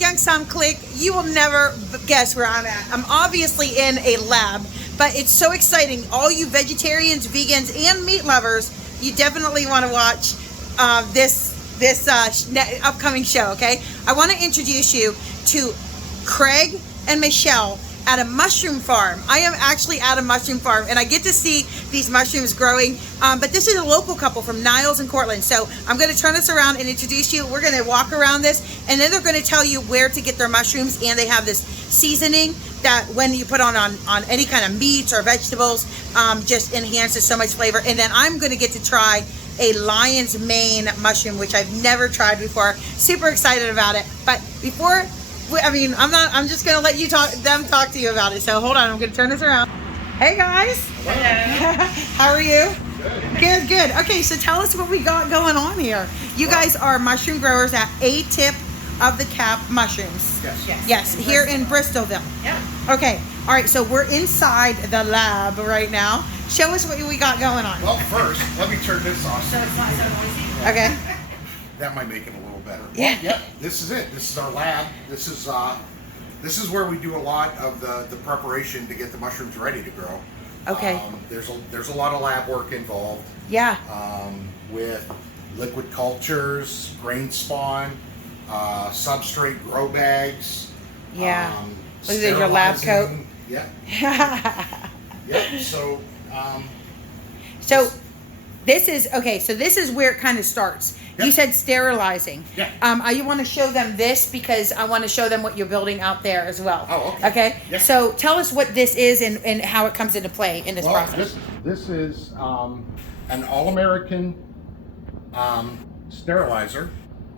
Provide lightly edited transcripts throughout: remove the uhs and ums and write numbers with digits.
Youngstown Click, you will never guess where I'm at. I'm obviously in a lab, but it's so exciting. All you vegetarians, vegans, and meat lovers, you definitely want to watch this upcoming show, okay? I want to introduce you to Craig and Michelle at a mushroom farm. I am actually at a mushroom farm, and I get to see these mushrooms growing. But this is a local couple from Niles and Cortland. So I'm going to turn this around and introduce you. We're going to walk around this, and then they're going to tell you where to get their mushrooms. And they have this seasoning that when you put on any kind of meats or vegetables, just enhances so much flavor. And then I'm going to get to try a lion's mane mushroom, which I've never tried before. Super excited about it. But before, I'm just going to let them talk to you about it. So hold on, I'm going to turn this around. Hey guys. Hello. How are you? Good. Okay, so tell us what we got going on here. You guys are mushroom growers at A Tip of the Cap Mushrooms. Yes, here in Bristolville. Yeah. Okay, all right, so we're inside the lab right now. Show us what we got going on. Well, first, let me turn this off. So it's not so noisy? Okay. That might make it a little better. Yeah. Well, yeah, this is it. This is our lab. This is where we do a lot of the preparation to get the mushrooms ready to grow. Okay. There's a lot of lab work involved. Yeah. With liquid cultures, grain spawn, substrate grow bags. Yeah. Look at your lab coat. Yeah. Yeah. So. So this is where it kind of starts. Yep. You said sterilizing. Yeah. You want to show them this because I want to show them what you're building out there as well. Oh, okay. Okay. Yeah. So tell us what this is and how it comes into play in this process. This is an all-American sterilizer.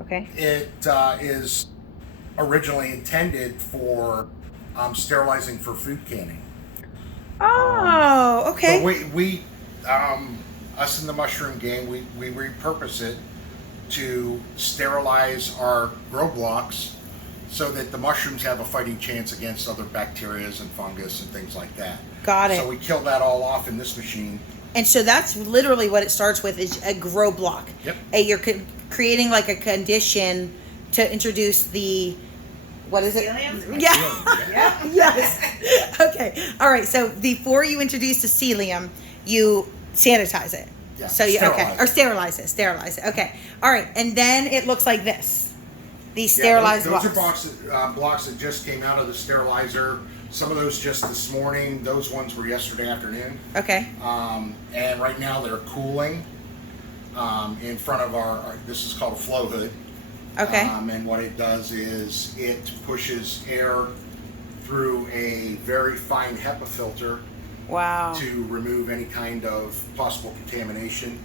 Okay. It is originally intended for sterilizing for food canning. Oh, okay. But we us in the mushroom game, we repurpose it to sterilize our grow blocks so that the mushrooms have a fighting chance against other bacterias and fungus and things like that. Got it. So we kill that all off in this machine. And so that's literally what it starts with, is a grow block. Yep. You're creating like a condition to introduce the, what is it? Psyllium? Yeah. Yes. Okay. All right. So before you introduce the psyllium, you sanitize it. Yeah. So sterilize it. Okay. All right. And then it looks like this. These sterilized those blocks. are blocks that just came out of the sterilizer. Some of those just this morning. Those ones were yesterday afternoon. Okay. And right now they're cooling in front of our this is called a flow hood. Okay. And what it does is it pushes air through a very fine HEPA filter. Wow. To remove any kind of possible contamination,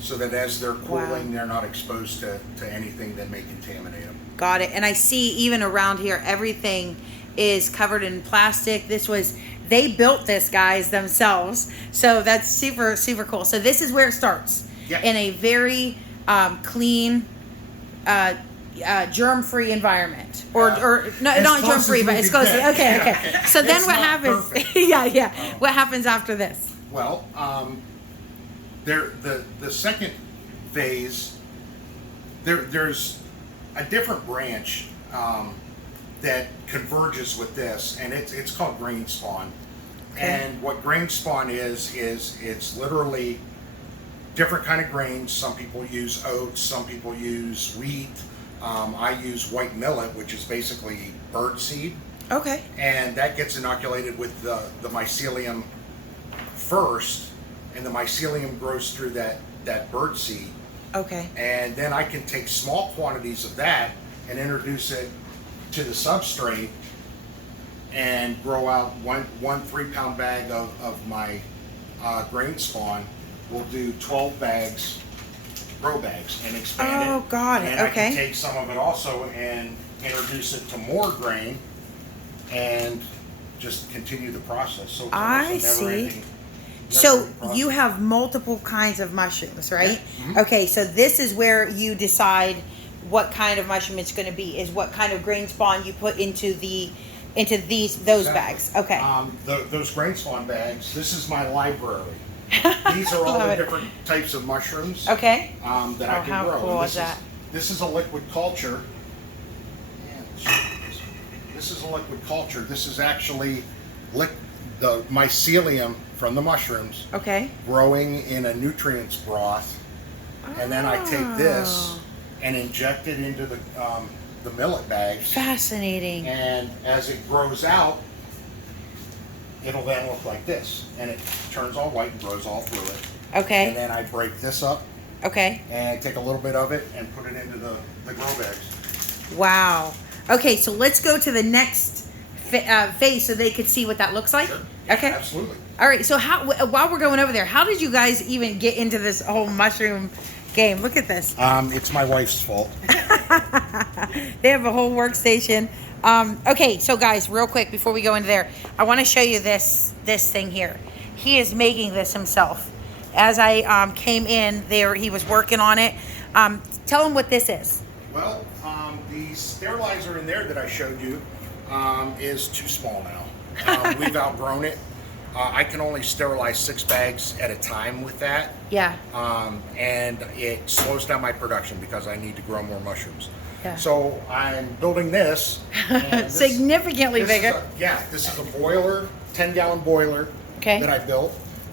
so that as they're cooling, they're not exposed to anything that may contaminate them. Got it. And I see even around here, everything is covered in plastic. They built this, guys, themselves. So that's super, super cool. So this is where it starts. Yeah. In a very clean, germ-free environment, or not germ-free, but it's close. Okay. So then what happens? Yeah. What happens after this? Well, the second phase, there's a different branch that converges with this, and it's called grain spawn. Okay. And what grain spawn is it's literally different kind of grains. Some people use oats, some people use wheat. I use white millet, which is basically bird seed. Okay. And that gets inoculated with the mycelium first, and the mycelium grows through that bird seed. Okay. And then I can take small quantities of that and introduce it to the substrate and grow out one 3-pound bag of my grain spawn. We'll do 12 bags. Grow bags and expand it. Oh, got it. And Okay. I can take some of it also and introduce it to more grain and just continue the process. So I see. So you have multiple kinds of mushrooms, right? Yeah. Mm-hmm. Okay, so this is where you decide what kind of mushroom it's going to be, is what kind of grain spawn you put into those bags. Okay. Those grain spawn bags, this is my library. These are all the different types of mushrooms. Okay. That I can grow. How cool is that? This is a liquid culture. Yeah, This is a liquid culture. This is actually the mycelium from the mushrooms Okay. growing in a nutrients broth, and then I take this and inject it into the millet bags. Fascinating. And as it grows out, it'll then look like this, and it turns all white and grows all through it. Okay. And then I break this up Okay. and take a little bit of it and put it into the grow bags. Wow. Okay, so let's go to the next phase so they could see what that looks like. Sure. Yeah, Okay. absolutely. All right. So while we're going over there, how did you guys even get into this whole mushroom game? Look at this. It's my wife's fault. They have a whole workstation. Okay, so guys, real quick before we go into there, I want to show you this thing here. He is making this himself. As I came in there, he was working on it. Tell him what this is. Well, the sterilizer in there that I showed you is too small now. We've outgrown it. I can only sterilize 6 bags at a time with that. Yeah. And it slows down my production because I need to grow more mushrooms. Yeah. So I'm building this. And Significantly bigger. This is a boiler, 10-gallon boiler Okay. that I built,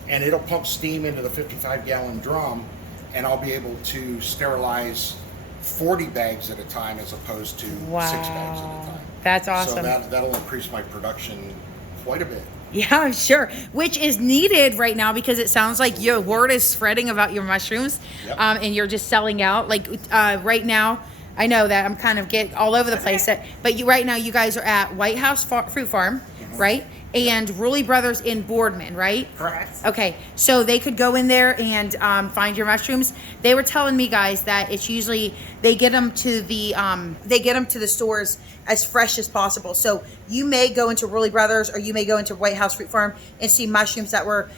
and it'll pump steam into the 55-gallon drum, and I'll be able to sterilize 40 bags at a time as opposed to 6 bags at a time. That's awesome. So that'll increase my production quite a bit. Yeah, I'm sure. Which is needed right now because it sounds like your word is spreading about your mushrooms, Yep. and you're just selling out. Like right now, I know that I'm kind of getting all over the place. But right now, you guys are at White House Fruit Farm, right? And Rulli Brothers in Boardman, right? Correct. Okay, so they could go in there and find your mushrooms. They were telling me, guys, that it's usually they get them to the stores as fresh as possible. So you may go into Rulli Brothers or you may go into White House Fruit Farm and see mushrooms that were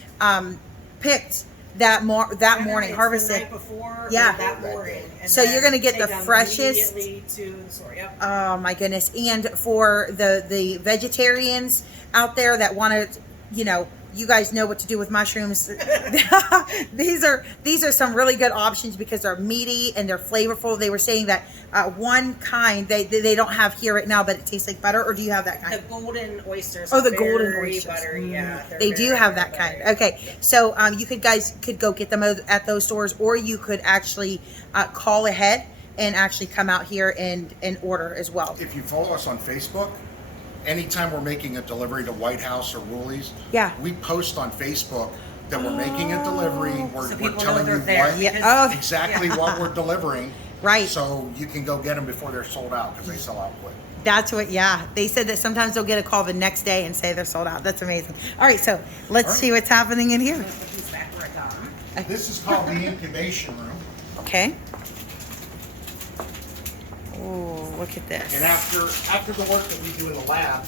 picked that morning, harvested the night before, Yeah. or that morning. And So you're then gonna get take the them freshest- immediately to the store. Yep. Oh my goodness. And for the vegetarians out there that want to, you guys know what to do with mushrooms. These are some really good options because they're meaty and they're flavorful. They were saying that one kind they don't have here right now, but it tastes like butter. Or do you have that kind? The golden oysters. Oh, are the golden very oysters. Buttery, yeah, they're They do very, have very that kind. buttery. Okay, so you guys could go get them at those stores, or you could actually call ahead and actually come out here and order as well. If you follow us on Facebook, anytime we're making a delivery to White House or Woolies, Yeah. we post on Facebook that we're making a delivery. We're people know telling you they're there. what Yeah. Oh. exactly what we're delivering. Right. So you can go get them before they're sold out because they sell out quick. That's what, yeah. They said that sometimes they'll get a call the next day and say they're sold out. That's amazing. All right, so let's All right. see what's happening in here. Put these back where I got 'em. This is called the incubation room. Okay. Oh, look at this. And after the work that we do in the lab,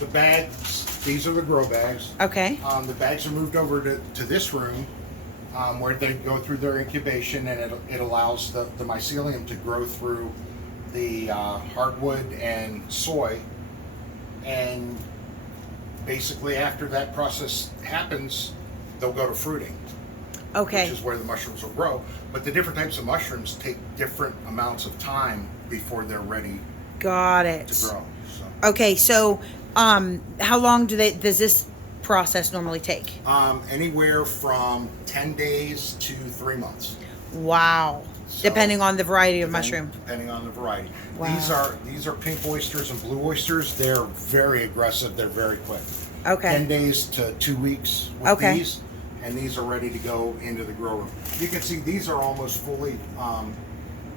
the bags, these are the grow bags. Okay. The bags are moved over to this room where they go through their incubation, and it allows the mycelium to grow through the hardwood and soy. And basically after that process happens, they'll go to fruiting. Okay. Which is where the mushrooms will grow. But the different types of mushrooms take different amounts of time before they're ready Got it. to grow. So, Okay, so how long does this process normally take? anywhere from 10 days to 3 months. Wow. So, Depending on the variety of mushroom. Depending on the variety. Wow. These are pink oysters and blue oysters. They're very aggressive. They're very quick. Okay. 10 days to 2 weeks with Okay. these, and these are ready to go into the grow room. You can see these are almost fully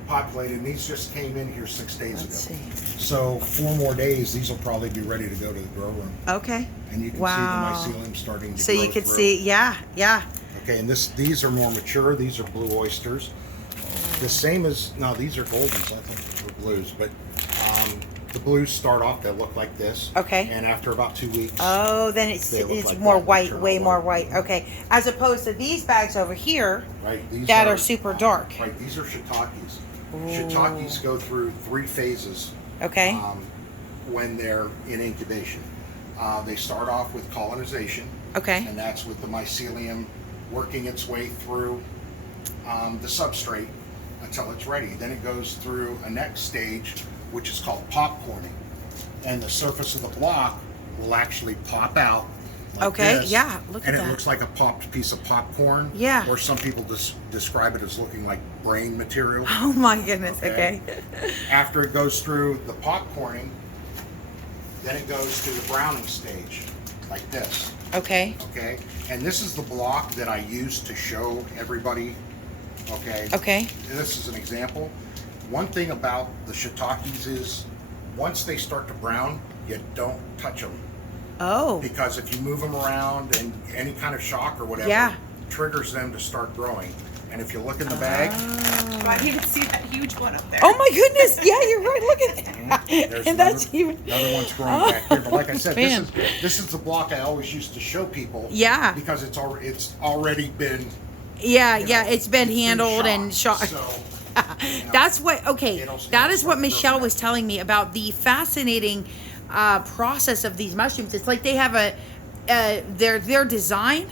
populated, and these just came in here 6 days Let's ago. see. So 4 more days, these will probably be ready to go to the grow room. Okay. And you can Wow. see the mycelium starting to So grow you could through. see, yeah. Okay, and these are more mature. These are blue oysters. The same as, no, these are goldens. I think they're blues, but the blues start off, they look like this. Okay. And after about 2 weeks, Oh, then They look it's like more that, white, mature way more white. white. Okay. As opposed to these bags over here right, these that are super dark. Right, these are shiitakes. Shiitakes go through 3 phases Okay. when they're in incubation. They start off with colonization, Okay. and that's with the mycelium working its way through the substrate until it's ready. Then it goes through a next stage which is called popcorning. And the surface of the block will actually pop out like Okay, this, yeah, look at and that. it looks like a popped piece of popcorn. Yeah. Or some people describe it as looking like brain material. Oh my goodness. Okay. After it goes through the popcorning, then it goes to the browning stage, like this. Okay. Okay, and this is the block that I use to show everybody. Okay. Okay. This is an example. One thing about the shiitakes is, once they start to brown, you don't touch them, Oh. because if you move them around and any kind of shock or whatever, Yeah. triggers them to start growing. And if you look in the bag, Oh, I didn't see that huge one up there. Oh my goodness. Yeah, you're right. Look at that. there's And that's another, even. another one's growing back here. But like I said, Man. this is the block I always used to show people. Yeah. Because it's already been. Yeah, you know, yeah. It's been been handled and shot. So, That's what. Okay, It'll- that is what it'll Michelle grow was telling me about the fascinating process of these mushrooms. It's like they have their design.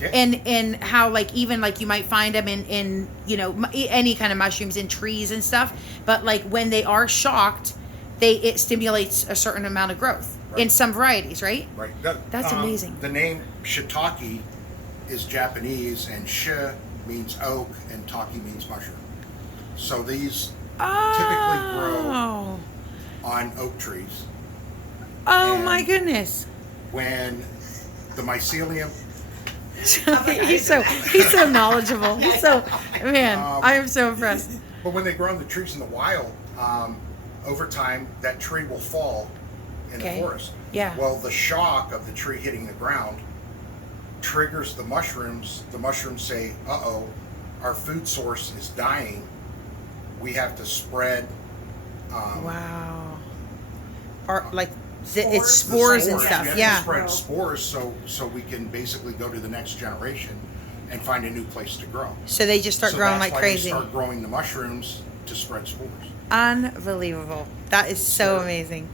yeah. And how, like, even like you might find them in any kind of mushrooms in trees and stuff, but like when they are shocked, it stimulates a certain amount of growth in Right. some varieties, right? Right. That's amazing. The name shiitake is Japanese, and shi means oak, and taki means mushroom. So these typically grow Oh, on oak trees. oh And- my goodness. When the mycelium, he's so knowledgeable. He's so, man, I am so impressed. but when they grow on the trees in the wild, over time that tree will fall in Okay. the forest. Yeah. Well, the shock of the tree hitting the ground triggers the mushrooms. The mushrooms say, "Uh-oh, our food source is dying. We have to spread." Wow. Or like it's Spores? spores and We stuff. have Yeah. to spread spores so we can basically go to the next generation and find a new place to grow. So they just start So growing that's like why crazy. They start growing the mushrooms to spread spores. Unbelievable. That is so amazing.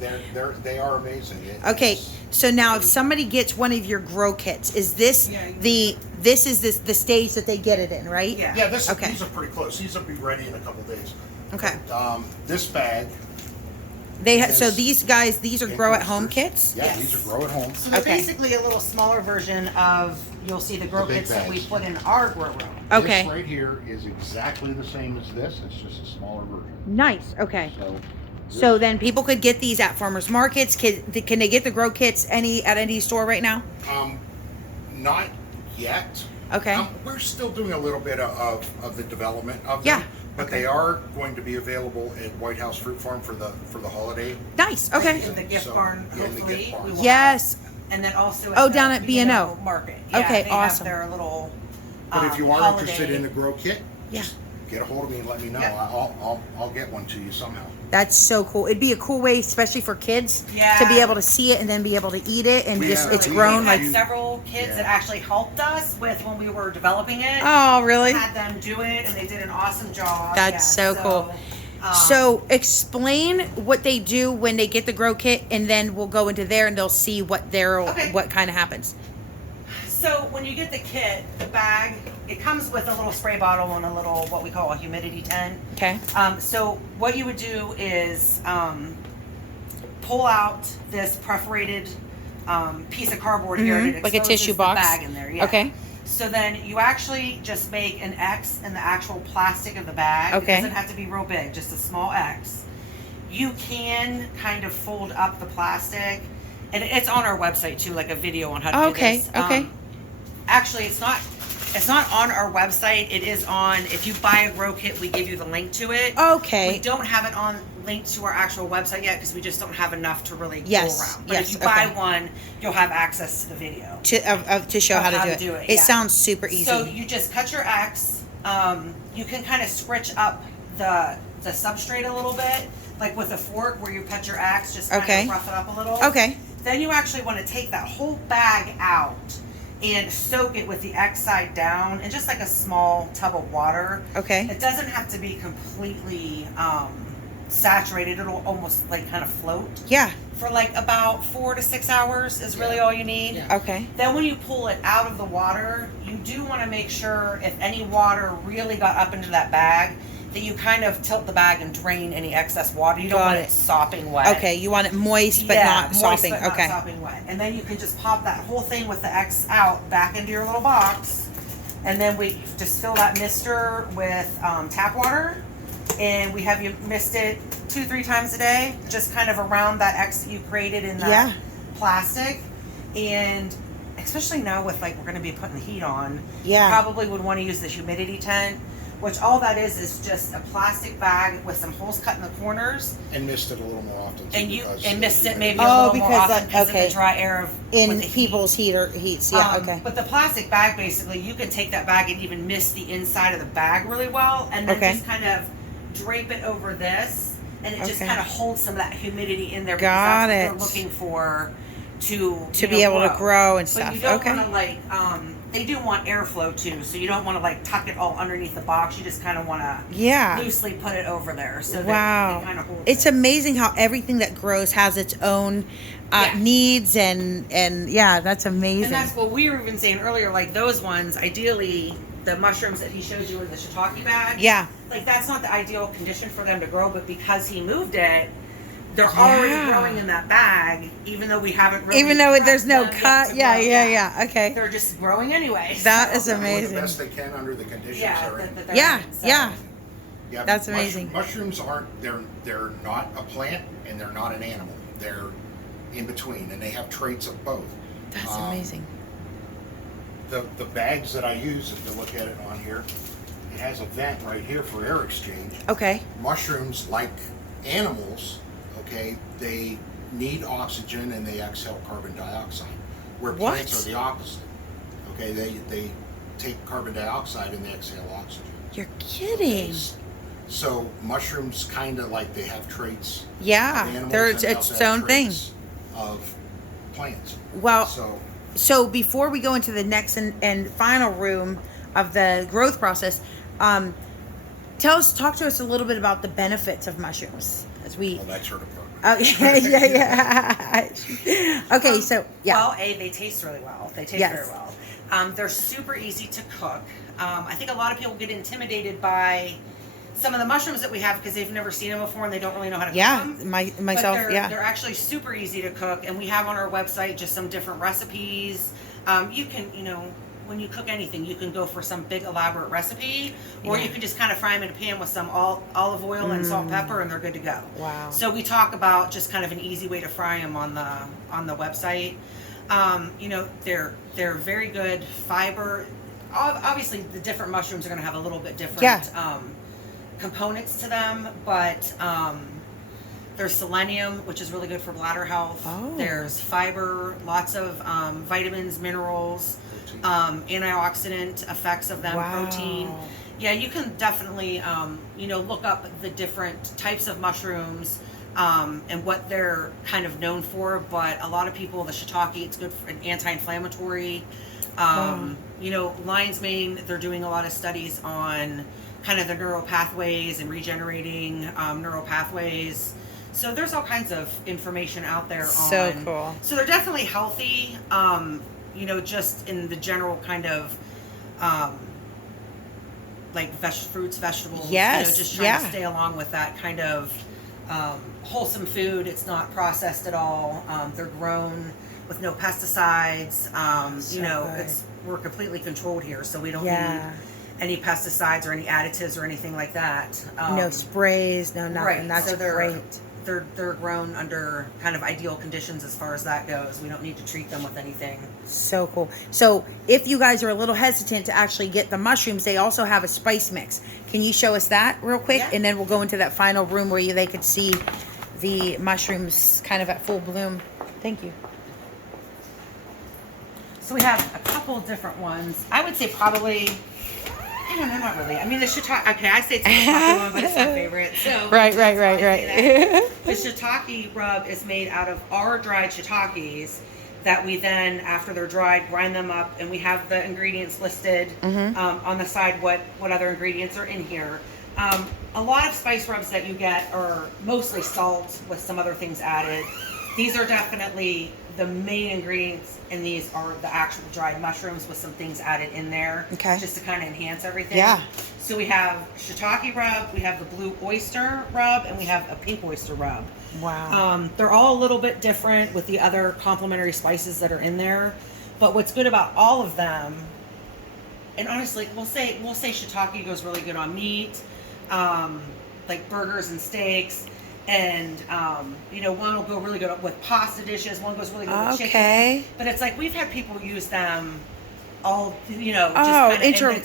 They are amazing. Okay, so now if somebody gets one of your grow kits, is this Yeah, you the stage that they get it in, right? Yeah. Yeah, Okay. these are pretty close. These will be ready in a couple days. Okay. This bag. So Yes. these are grow at home Oysters. kits? Yeah, Yes. these are grow at home. So they're Okay. basically a little smaller version of, you'll see the grow The big kits that we bags. put in our grow room. Okay. This right here is exactly the same as this. It's just a smaller version. Nice. Okay. So, So then people could get these at farmers markets. Can they get the grow kits at any store right now? not yet. Okay. We're still doing a little bit of the development of them. Yeah. But they are going to be available at White House Fruit Farm for the holiday. Nice. Okay. In the gift So, barn, yeah, in the hopefully. gift barn. we will Yes. have- And then also Oh, the down at B&O. Market. Okay, they awesome. have their little But if you are holiday. interested in the grow kit, Yeah. just get a hold of me and let me know. Yeah. I'll get one to you somehow. That's so cool. It'd be a cool way, especially for kids, Yeah. to be able to see it and then be able to eat it, and We just have- it's we grown have- like. We've had several kids Yeah. that actually helped us with when we were developing it. Oh, really? Had them do it, and they did an awesome job. That's Yeah, so cool. um, So explain what they do when they get the grow kit, and then we'll go into there and they'll see what Okay. what kind of happens. So when you get the kit, the bag, it comes with a little spray bottle and a little, what we call a humidity tent. Okay. So what you would do is pull out this perforated piece of cardboard here. And it Like a exposes tissue the box? bag in there. Yeah. Okay. So then you actually just make an X in the actual plastic of the bag. Okay. It doesn't have to be real big, just a small X. You can kind of fold up the plastic, and it's on our website too, like a video on how to do Okay, this. okay. Actually, it's not on our website. It is on, if you buy a grow kit, we give you the link to it. Okay. We don't have it on linked to our actual website yet because we just don't have enough to really Yes, go around. But yes, if you buy okay. one, you'll have access to the video. To show Of how to do it. It yeah. sounds super easy. So you just cut your X. You can kind of scritch up the substrate a little bit, like with a fork where you cut your X, just kind Okay. of rough it up a little. Okay. Then you actually want to take that whole bag out and soak it with the X side down in just like a small tub of water. Okay. It doesn't have to be completely saturated. It'll almost like kind of float Yeah. for like about 4 to 6 hours is really all you need. Yeah. Okay. Then when you pull it out of the water, you do want to make sure if any water really got up into that bag, that you kind of tilt the bag and drain any excess water. You don't Got want it. it sopping wet. Okay, you want it moist but Yeah, not moist sopping. but not Okay. sopping wet. And then you can just pop that whole thing with the X out back into your little box. And then we just fill that mister with tap water. And we have you mist it 2-3 times a day, just kind of around that X that you created in that plastic. And especially now with like, we're going to be putting the heat on, you probably would want to use the humidity tent, which all that is just a plastic bag with some holes cut in the corners. And mist it a little more often. And you mist it maybe Oh, a little because more often that- because of okay. the dry air of In with the people's heat. heats. Yeah, okay. But the plastic bag, basically, you can take that bag and even mist the inside of the bag really well, and then just kind of drape it over this, and it just kind of holds some of that humidity in there. Because that's what they're looking for to be able to grow and But stuff. you don't want to like they do want airflow too, so you don't want to like tuck it all underneath the box. You just kind of want to loosely put it over there. So that it kind of holds it's amazing how everything that grows has its own needs and that's amazing. And that's what we were even saying earlier. Like those ones, ideally, the mushrooms that he showed you in the shiitake bag. Yeah. Like that's not the ideal condition for them to grow, but because he moved it, they're already growing in that bag, even though we haven't really. Even though there's no them yet cut. to Yeah. grow. Okay. They're just growing anyway. That is They're doing amazing. the best they can under the conditions they're in. that they're in, so. Yeah, That's amazing. Mushrooms aren't. They're not a plant and they're not an animal. They're in between, and they have traits of both. That's amazing. The bags that I use, if you look at it on here, it has a vent right here for air exchange. Okay. Mushrooms, like animals, okay, they need oxygen and they exhale carbon dioxide. Where plants are the opposite. Okay, they take carbon dioxide and they exhale oxygen. You're kidding. So mushrooms kind of like they have traits. Yeah, of animals they're and they it's also its have own thing. traits of plants. Well, So so before we go into the next and final room of the growth process, talk to us a little bit about the benefits of mushrooms as we. well, that's her department. Okay, so Well, they taste really well. They taste very well. They're super easy to cook. I think a lot of people get intimidated by some of the mushrooms that we have because they've never seen them before and they don't really know how to cook them. myself. But they're actually super easy to cook, and we have on our website just some different recipes. You can, when you cook anything, you can go for some big elaborate recipe, or you can just kind of fry them in a pan with some olive oil and salt and pepper, and they're good to go. Wow. So we talk about just kind of an easy way to fry them on the website. They're very good fiber. Obviously, the different mushrooms are going to have a little bit different components to them, but there's selenium, which is really good for bladder health. There's fiber, lots of vitamins, minerals, antioxidant effects of them, protein. Yeah, you can definitely look up the different types of mushrooms and what they're kind of known for. But a lot of people, the shiitake, it's good for an anti-inflammatory. Lion's mane, they're doing a lot of studies on kind of the neural pathways and regenerating neural pathways. So there's all kinds of information out there So cool. So they're definitely healthy, just in the general kind of like fruits, vegetables. Just trying to stay along with that kind of wholesome food. It's not processed at all. They're grown with no pesticides. We're completely controlled here, so we don't need any pesticides or any additives or anything like that. No sprays, no nothing. Right. That's so great. They're grown under kind of ideal conditions as far as that goes. We don't need to treat them with anything. So cool. So if you guys are a little hesitant to actually get the mushrooms, they also have a spice mix. Can you show us that real quick? Yeah. And then we'll go into that final room where they could see the mushrooms kind of at full bloom. Thank you. So we have a couple different ones. I would say probably, I don't know, not really. I mean, the shiitake, okay, I say it's the shiitake one, but it's my favorite. So Right. The shiitake rub is made out of our dried shiitakes that we then, after they're dried, grind them up, and we have the ingredients listed on the side, what other ingredients are in here. A lot of spice rubs that you get are mostly salt with some other things added. These are definitely the main ingredients, and these are the actual dried mushrooms with some things added in there. Okay. Just to kind of enhance everything. Yeah. So we have shiitake rub, we have the blue oyster rub, and we have a pink oyster rub. Wow. They're all a little bit different with the other complementary spices that are in there. But what's good about all of them, and honestly, we'll say shiitake goes really good on meat, like burgers and steaks. And, one will go really good with pasta dishes. One goes really good with chicken. But it's like we've had people use them all, they're good.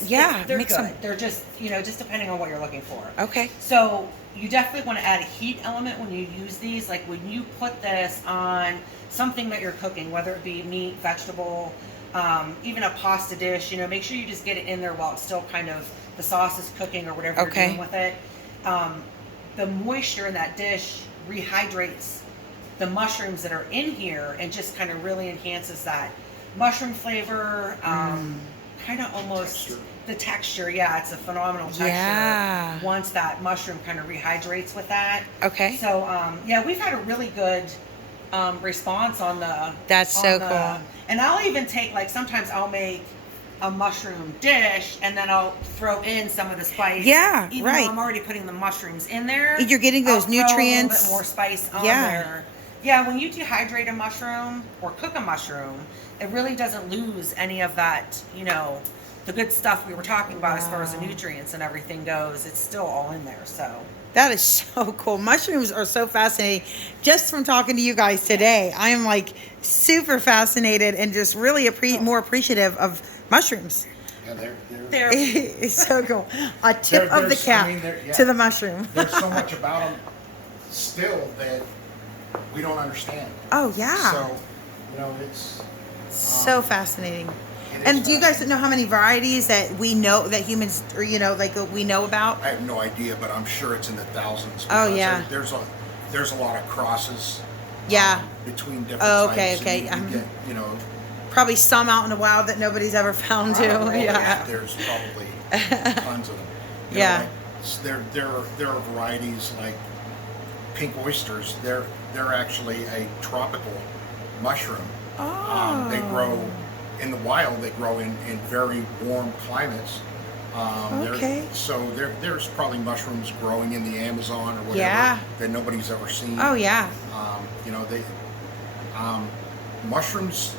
They're just, just depending on what you're looking for. Okay. So you definitely want to add a heat element when you use these. Like when you put this on something that you're cooking, whether it be meat, vegetable, even a pasta dish, make sure you just get it in there while it's still kind of, the sauce is cooking or whatever you're doing with it. The moisture in that dish rehydrates the mushrooms that are in here and just kind of really enhances that mushroom flavor, kind of almost the texture. Yeah, it's a phenomenal texture once that mushroom kind of rehydrates with that. Okay. So, we've had a really good response on the... That's so cool. And I'll even take, like, sometimes I'll make a mushroom dish and then I'll throw in some of the spice. Yeah, even right. though I'm already putting the mushrooms in there. You're getting those nutrients. Throw a little bit more spice on there. Yeah, when you dehydrate a mushroom or cook a mushroom, it really doesn't lose any of that, the good stuff we were talking about as far as the nutrients and everything goes. It's still all in there, so. That is so cool. Mushrooms are so fascinating. Just from talking to you guys today, I am like super fascinated and just really more appreciative of mushrooms. Yeah, they're it's so cool. A tip of the cap to the mushroom. There's so much about them still that we don't understand. Oh, yeah. So, it's... so fascinating. And do you guys know how many varieties that we know that humans, or we know about? I have no idea, but I'm sure it's in the thousands. Oh yeah. There's a lot of crosses. Yeah. Between different types. Okay. You get, probably some out in the wild that nobody's ever found too. Yeah. There's probably tons of them. Yeah. There are varieties like pink oysters. They're actually a tropical mushroom. Oh. They grow in the wild. They grow in very warm climates. There's probably mushrooms growing in the Amazon or whatever that nobody's ever seen. Oh yeah. Mushrooms.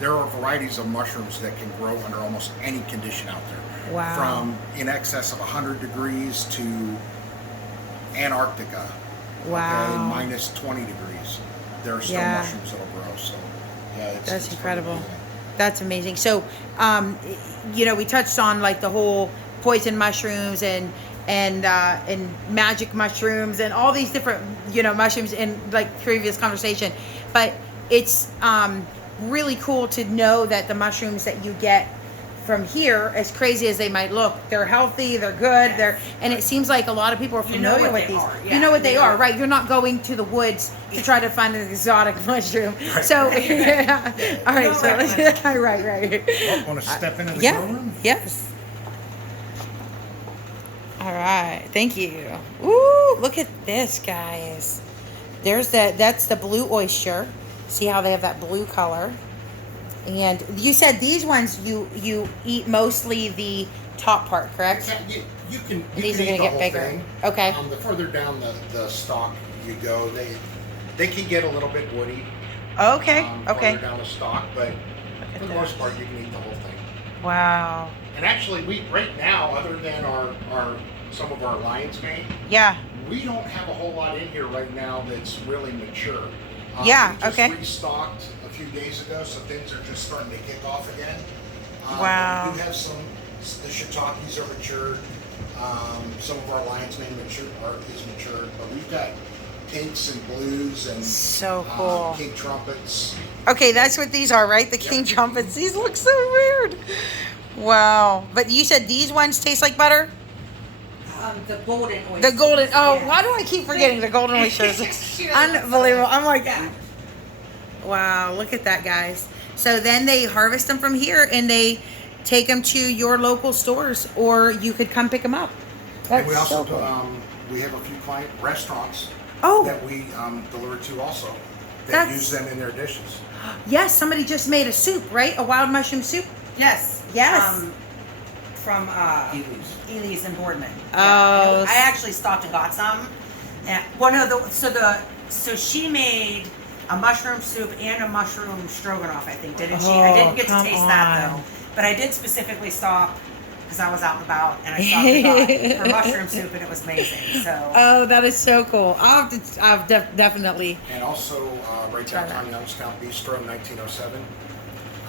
There are varieties of mushrooms that can grow under almost any condition out there. Wow. From in excess of 100 degrees to Antarctica. Wow. Okay, minus 20 degrees. There are still mushrooms that'll grow. So that's incredible. That's amazing. So, we touched on like the whole poison mushrooms and magic mushrooms and all these different, mushrooms in like previous conversation. But it's really cool to know that the mushrooms that you get from here, as crazy as they might look, they're healthy, they're good, and it seems like a lot of people are familiar with these. You know what they are, right? You're not going to the woods to try to find an exotic mushroom. Right. So, all right, so right. Well, want to step into the grow room? Yes. All right, thank you. Ooh, look at this, guys. That's the blue oyster. See how they have that blue color? And you said these ones you eat mostly the top part, correct? You can. These can are eat gonna the get whole bigger. thing. Okay. The further down the stalk you go, they can get a little bit woody. Okay. Further down the stalk, but for the most part, you can eat the whole thing. Wow. And actually, we right now, other than our some of our lion's mane, we don't have a whole lot in here right now that's really mature. We just restocked a few days ago, so things are just starting to kick off again. Wow. We do have the shiitakes are matured. Some of our lion's mane is matured, but we've got pinks and blues and so cool. king trumpets. Okay, that's what these are, right? The king trumpets. These look so weird. Wow. But you said these ones taste like butter? The golden oysters. The golden. Oh, why do I keep forgetting the golden oysters? Unbelievable. I'm like, wow, look at that, guys. So then they harvest them from here and they take them to your local stores, or you could come pick them up. And we also we have a few client restaurants that we deliver to also. that use them in their dishes. Yes, somebody just made a soup, right? A wild mushroom soup. Yes. Yes. From Ely's in Boardman. Oh. I actually stopped and got some. And so she made a mushroom soup and a mushroom stroganoff, I think, didn't she? I didn't get to taste that though, but I did specifically stop because I was out and about, and I stopped and got her mushroom soup, and it was amazing. So. Oh, that is so cool. I'll definitely. And also, right downtown Youngstown Bistro, 1907.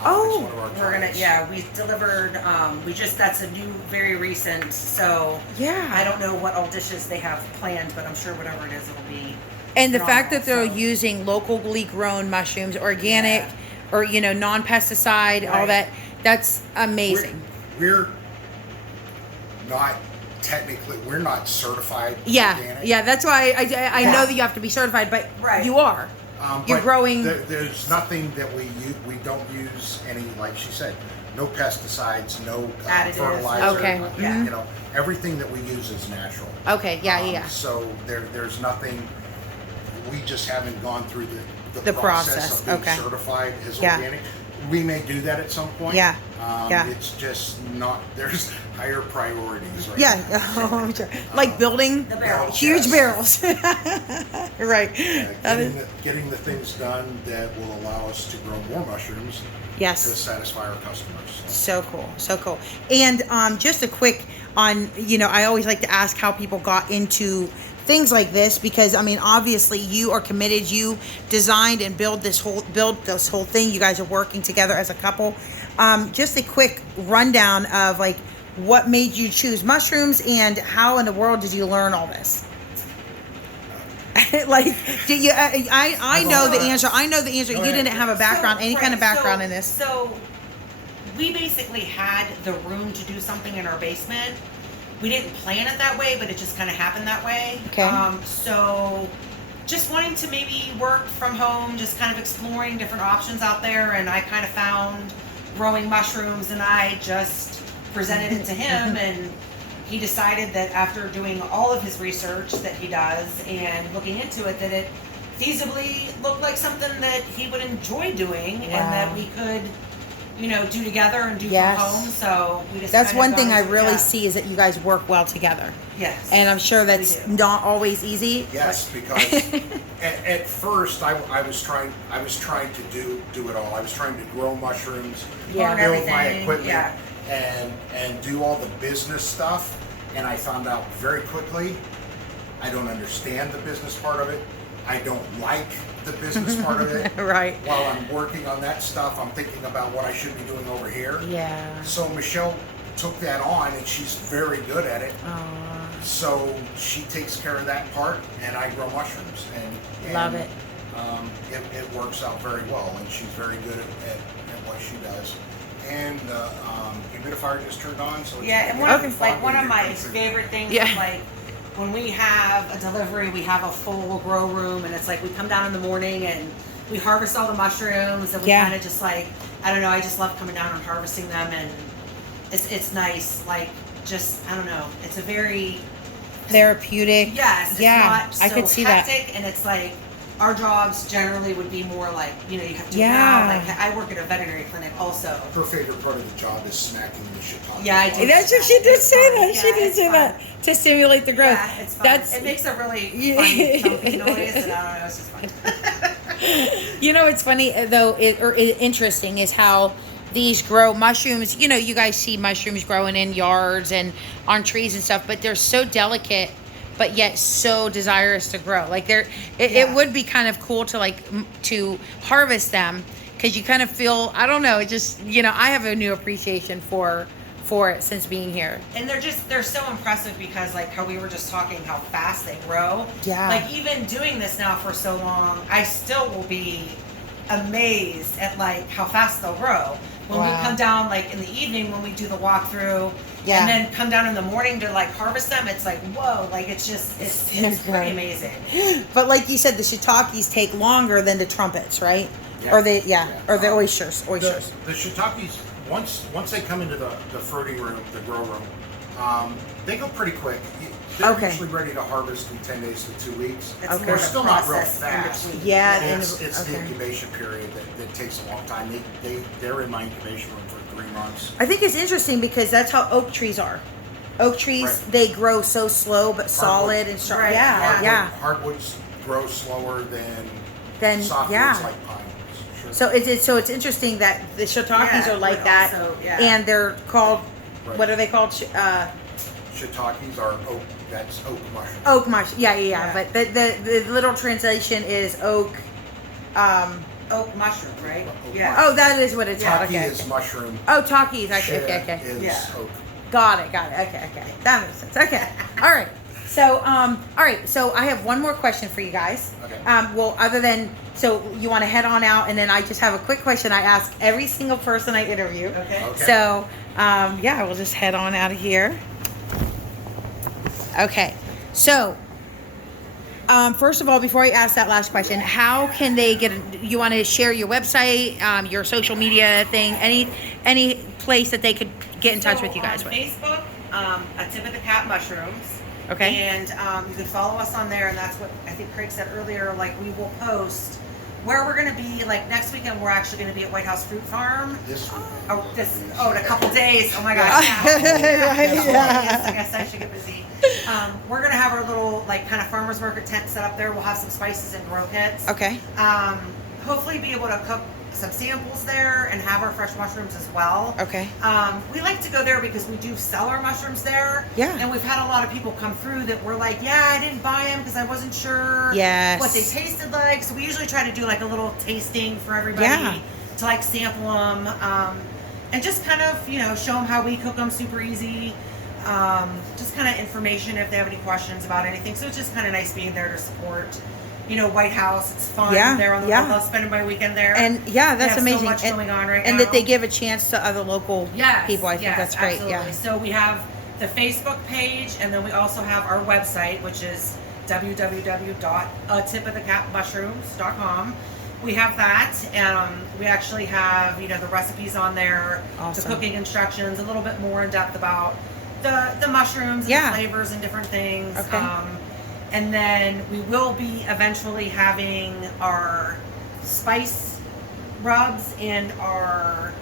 Oh, it's one of our We're gonna, clients. we delivered. That's a new, very recent. So Yeah. I don't know what all dishes they have planned, but I'm sure whatever it is, it'll be. And the phenomenal, fact that they're so. using locally grown mushrooms, organic, Yeah. or non-pesticide, all Right. that's amazing. We're not technically, we're not certified Yeah, organic. yeah. That's why I Yeah. know that you have to be certified, but Right. you are. You're But growing. There's nothing that we use. We don't use any, like she said, no pesticides, no Additives. fertilizer. Okay. Yeah. You know, everything that we use is natural. Okay. Yeah. Yeah. So there's nothing. We just haven't gone through the The process, process of being okay. certified as Yeah. organic. We may do that at some point. Yeah. Yeah. It's just not. There's higher priorities. Right Yeah. now. Oh, I'm sure. Like building The barrels. huge Yes. barrels. Right. That is- Getting the things done that will allow us to grow more mushrooms to yes. satisfy our customers. So cool, so cool. And just a quick on, I always like to ask how people got into things like this, because I mean, obviously you are committed. You designed and built this whole thing. You guys are working together as a couple. Just a quick rundown of like what made you choose mushrooms and how in the world did you learn all this? Like, did you? I know the answer. I know the answer. You didn't have a background, any kind of background in this. So we basically had the room to do something in our basement. We didn't plan it that way, but it just kind of happened that way. Okay. So just wanting to maybe work from home, just kind of exploring different options out there, and I kind of found growing mushrooms, and I just presented it to him, and he decided that after doing all of his research that he does and looking into it, that it feasibly looked like something that he would enjoy doing and that we could, do together and do Yes. from home. So we just That's kind of one got thing I into- really yeah. see is that you guys work well together. Yes. And I'm sure that's We do. not always easy. Yes, because at first I was trying to do it all. I was trying to grow mushrooms, Yeah. Learn build my everything, equipment, yeah. and do all the business stuff. And I found out very quickly I don't understand the business part of it. I don't like the business part of it. Right. While I'm working on that stuff, I'm thinking about what I should be doing over here. Yeah. So Michelle took that on, and she's very good at it. Aw. So she takes care of that part, and I grow mushrooms. And Love it. It works out very well, and she's very good at what she does. And humidifier just turned on, so it's Yeah, and gonna one be of, one of my crazy. favorite things Yeah. is like when we have a delivery, we have a full grow room, and it's like we come down in the morning and we harvest all the mushrooms, and we Yeah. kind of just like, I don't know, I just love coming down and harvesting them, and it's nice. Like, just, I don't know, it's a very, Therapeutic. yes, it's Yeah, not so I could see that. hectic, and it's like our jobs generally would be more like, you have to Yeah. now, like I work at a veterinary clinic also. Her favorite part of the job is smacking the shiitake. Yeah, I do. That's what she did say that. Yeah, She did it's say fun. that to stimulate the growth. Yeah, it's fun. That's It makes a really Yeah. fun thumping noise, and I don't know, it's just fun. It's funny though, interesting is how these grow mushrooms. You guys see mushrooms growing in yards and on trees and stuff, but they're so delicate, but yet so desirous to grow. Like it Yeah. would be kind of cool to to harvest them, because you kind of feel, I don't know, it just I have a new appreciation for it since being here. And they're so impressive because, like, how we were just talking, how fast they grow. Yeah. Like, even doing this now for so long, I still will be amazed at like how fast they'll grow. When Wow. we come down, like in the evening when we do the walkthrough, Yeah. and then come down in the morning to like harvest them, it's like, whoa, like it's It's pretty amazing. But like you said, the shiitakes take longer than the trumpets, right? Yeah. Or the Yeah. or the oysters. The shiitakes, once they come into the fruiting room, the grow room, they go pretty quick. They're Okay. usually ready to harvest in 10 days to 2 weeks. It's Okay. more They're the still not real process in fast. between. Yeah, And and it's the okay. incubation period that takes a long time. They're in my incubation room for 3 months. I think it's interesting because that's how oak trees are. Oak trees, Right. they grow so slow but solid and strong. Right, Yeah, yeah. Hardwoods grow slower than Then softwoods yeah. like pines. Sure. So it's interesting that the shiitakes Yeah, are like but that, also, yeah. and they're called Right. what are they called? Shiitakes are oak. That's oak mushroom. Oak mush. Yeah. Yeah. But the literal translation is oak. Oak mushroom, right? Oak Yeah. Oh, that is what it's Yeah. called. Taki Okay. is mushroom. Oh, Takis. Okay. Shit Okay. is Yeah. oak. Got it. Okay. That makes sense. Okay. All right. So, all right. So I have one more question for you guys. Okay. Well, other than, so you want to head on out, and then I just have a quick question I ask every single person I interview. Okay. Okay. So, yeah, we'll just head on out of here. Okay. So, first of all, before I ask that last question, how can they get? You want to share your website, your social media thing, any place that they could get in touch with you guys on with? Facebook, A Tip of the Cap Mushrooms. Okay. And you can follow us on there, and that's what I think Craig said earlier. Like, we will post where we're going to be. Like, next weekend, we're actually going to be at White House Fruit Farm. This In a couple days. Oh my gosh. Right, Yes, yeah. I guess I should get busy. We're going to have our little, like, kind of farmer's market tent set up there. We'll have some spices and grow kits. Okay. Hopefully be able to cook some samples there and have our fresh mushrooms as well. Okay. We like to go there because we do sell our mushrooms there. Yeah. And we've had a lot of people come through that were like, yeah, I didn't buy them because I wasn't sure Yes. what they tasted like. So we usually try to do like a little tasting for everybody Yeah. to like sample them and just kind of, show them how we cook them super easy. Just kind of information if they have any questions about anything. So it's just kind of nice being there to support. White House. It's fun. Yeah, There on the yeah. I'll spend my weekend there. And yeah, that's We have amazing. So much going on right and now. that they give a chance to other local Yes, people. I think yes, that's great. Absolutely. Yeah. So we have the Facebook page, and then we also have our website, which is www.atipofthecapmushrooms.com. We have that, and we actually have the recipes on there, Awesome. the cooking instructions, a little bit more in depth about the mushrooms, and Yeah. the flavors, and different things. Okay. And then we will be eventually having our spice rubs and our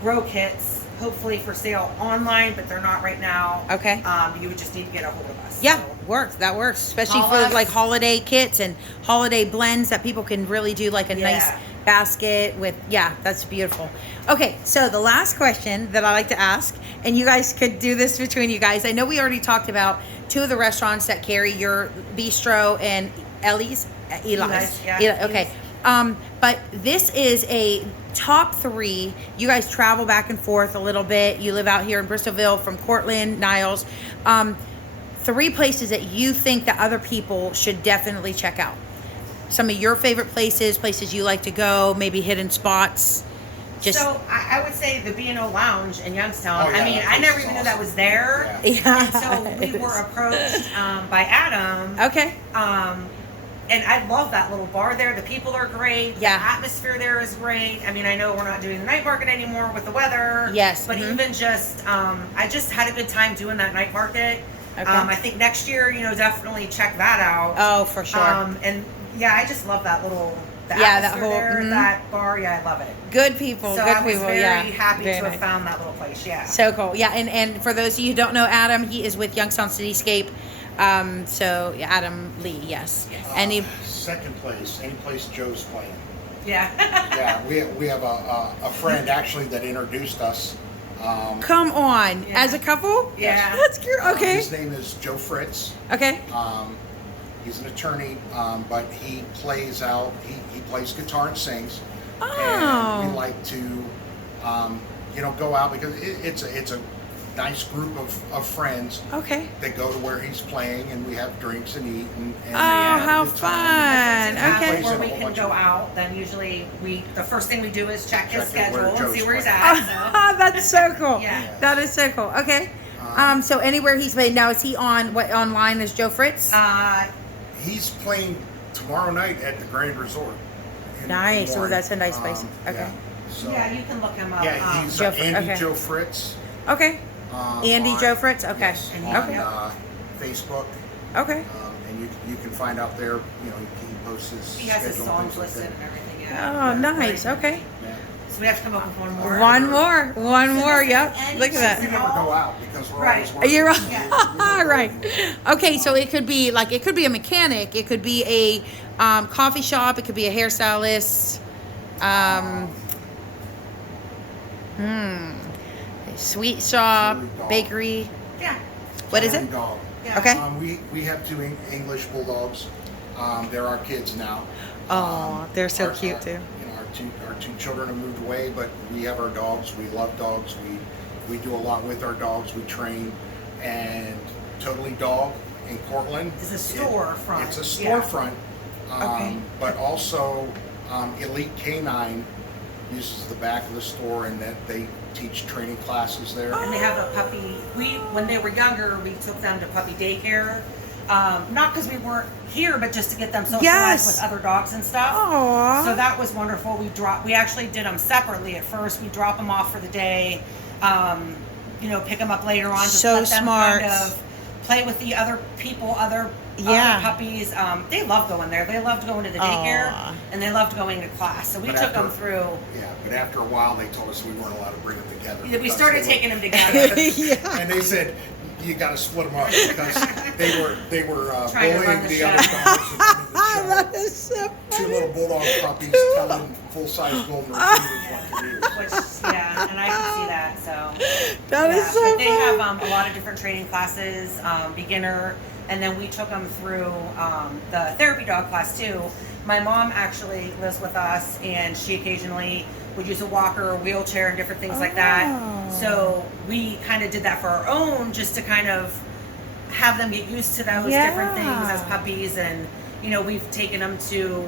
grow kits, hopefully for sale online, but they're not right now. Okay. You would just need to get a hold of us. Yeah, So, works. That works, especially Call for us. like holiday kits and holiday blends that people can really do like a nice Yeah. basket with. Yeah, that's beautiful. Okay, so the last question that I like to ask, and you guys could do this between you guys. I know we already talked about two of the restaurants that carry your bistro and Eli's. yeah. Okay. But this is a top 3. You guys travel back and forth a little bit. You live out here in Bristolville from Cortland, Niles. 3 places that you think that other people should definitely check out. Some of your favorite places you like to go, maybe hidden spots. So I would say the B&O Lounge in Youngstown. Oh, yeah, I mean, that I place never is even knew that awesome. was there. Yeah. And so we were approached by Adam. Okay. And I love that little bar there. The people are great. Yeah. The atmosphere there is great. I mean, I know we're not doing the night market anymore with the weather. Yes. But Mhm. even just, I just had a good time doing that night market. Okay. I think next year, definitely check that out. Oh, for sure. And yeah, I just love that little, the Yeah, that atmosphere whole- there, mhm. that bar. Yeah, I love it. Good people. So good I was people. very Yeah. happy Very to have nice. found that little place. Yeah. So cool. Yeah, and for those of you who don't know Adam, he is with Youngstown Cityscape. So yeah, Adam Lee, yes. And he, Second place, any place Joe's playing. Yeah. Yeah, we have a friend actually that introduced us. come on, Yeah. as a couple? Yeah. That's cute. Okay. His name is Joe Fritz. Okay. He's an attorney, but he plays plays guitar and sings. Oh. And we like to, go out because it's a nice group of friends Okay. that go to where he's playing, and we have drinks and eat and Oh, how have a good time. fun. Okay. Before we Plays in a can whole bunch go of- out, then usually the first thing we do is check his Check where schedule and see Joe's where he's playing. at. So. That's so cool. Yeah. That is so cool. Okay. So anywhere he's played now, is he on what online is Joe Fritz? He's playing tomorrow night at the Grand Resort. in Nice. Oh, Warren. that's a nice place. Okay. Yeah. So, Yeah, you can look him up. yeah, he's Joe Andy okay. Joe Fritz. Okay. Andy on- Joe Fritz. Okay. Yes, And on he- Facebook. Okay. And you can find out there, he posts his He has his schedule and songs things like listed that. and everything. Oh, Yeah. nice. Okay. Yeah. So we have to come up with one more. One more. Yep. Look We at never that. go out because we're Right. always working. You're Yeah. right. Okay, so it could be a mechanic. It could be a coffee shop. It could be a hairstylist. Sweet shop, Jewelry dog. bakery. Yeah. What is Jewelry it? Dog. Yeah. Okay. We have two English bulldogs. They're our kids now. Oh, they're so cute too. Our two children have moved away, but we have our dogs. We love dogs. We do a lot with our dogs. We train, and Totally Dog in Cortland. It's a storefront. It's a Yeah. storefront. Okay. But also, Elite Canine uses the back of the store, and that they teach training classes there. And they have a puppy. When they were younger, we took them to puppy daycare. Not because we weren't here, but just to get them socialized Yes. with other dogs and stuff. Aww. So that was wonderful. We actually did them separately at first. We drop them off for the day. Pick them up later on. Just So let them smart. kind of play with the other people, other puppies. They loved going there. They loved going to the daycare, Aw. and they loved going to class. So we But took them after- through. Yeah, but after a while, they told us we weren't allowed to bring them together. We because started they were- taking them together. Yeah. And they said, you got to split them up because they were Trying to run bullying the the show. other dogs. in front of the show. That is so Two funny. little bulldog puppies telling full-size golden retrievers what to do. Which, yeah, and I can see that. So That is so but they have funny. a lot of different training classes, beginner, and then we took them through the therapy dog class too. My mom actually lives with us, and she occasionally would use a walker or wheelchair and different things like that. Oh. So we kind of did that for our own, just to kind of have them get used to those Yeah. different things as puppies. And we've taken them to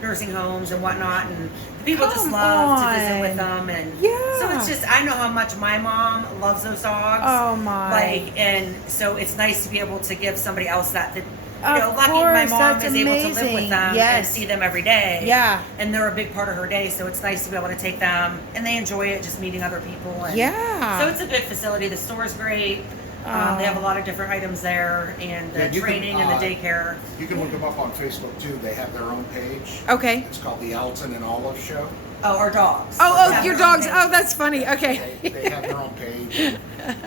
nursing homes and whatnot, and the people just Come love to visit on. with them. And Yeah. so it's just, I know how much my mom loves those dogs. Oh my. And so it's nice to be able to give somebody else that Of lucky my course, mom that's is able to live amazing. with them and Yes. see them every day. Yeah. And they're a big part of her day, so it's nice to be able to take them, and they enjoy it, just meeting other people. And Yeah. so it's a good facility. The store's great. They have a lot of different items there, and the Yeah, you can, training and the daycare. You can look them up on Facebook too. They have their own page. Okay. It's called the Alton and Olive Show. Oh, our dogs. Oh, They have your their own dogs. page. Oh, that's funny. Okay. They have their own page.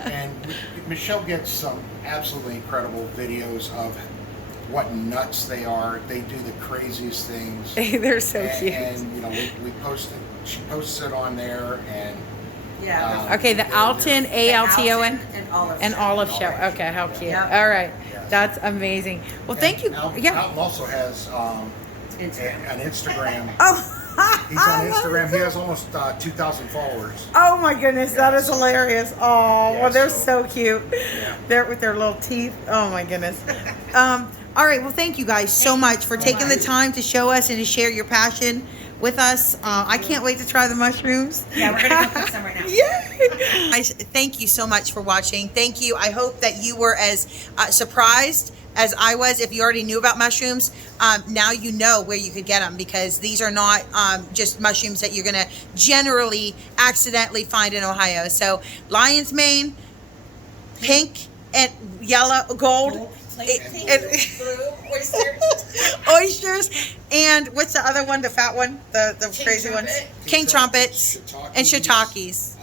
And Michelle gets some absolutely incredible videos of what nuts they are. They do the craziest things. They're so and, cute. And we post it. She posts it on there, and Yeah. Okay, the Alton, the A-L-T-O-N, and Olive. and Show. Olive Show. Okay, how cute. Yep. All right. Yes. That's amazing. Well, thank you. Alton Yeah. also has Instagram. an Instagram. Oh. He's on Instagram. He has almost 2,000 followers. Oh my goodness, that is hilarious. Oh, Yeah, well, they're so- so cute. Yeah. They're with their little teeth. Oh my goodness. All right, well, thank you guys so much for taking the time to show us and to share your passion with us. I can't wait to try the mushrooms. Yeah, we're gonna go cook some right now. Yay! Guys, thank you so much for watching. Thank you. I hope that you were as surprised as I was. If you already knew about mushrooms, now you know where you could get them, because these are not just mushrooms that you're going to generally accidentally find in Ohio. So lion's mane, pink and yellow, gold. Oysters, and what's the other one? The fat one, the crazy one, king trumpets, and shiitakes.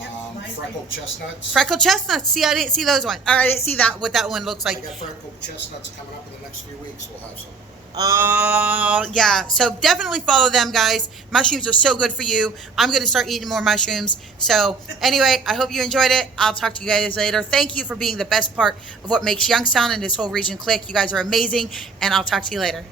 Freckled chestnuts. Freckled chestnuts. See, I didn't see those one. All right, I didn't see that. What that one looks I like. got freckled chestnuts coming up in the next few weeks. We'll have some. Oh, yeah. So definitely follow them, guys. Mushrooms are so good for you. I'm going to start eating more mushrooms. So anyway, I hope you enjoyed it. I'll talk to you guys later. Thank you for being the best part of what makes Youngstown and this whole region click. You guys are amazing, and I'll talk to you later.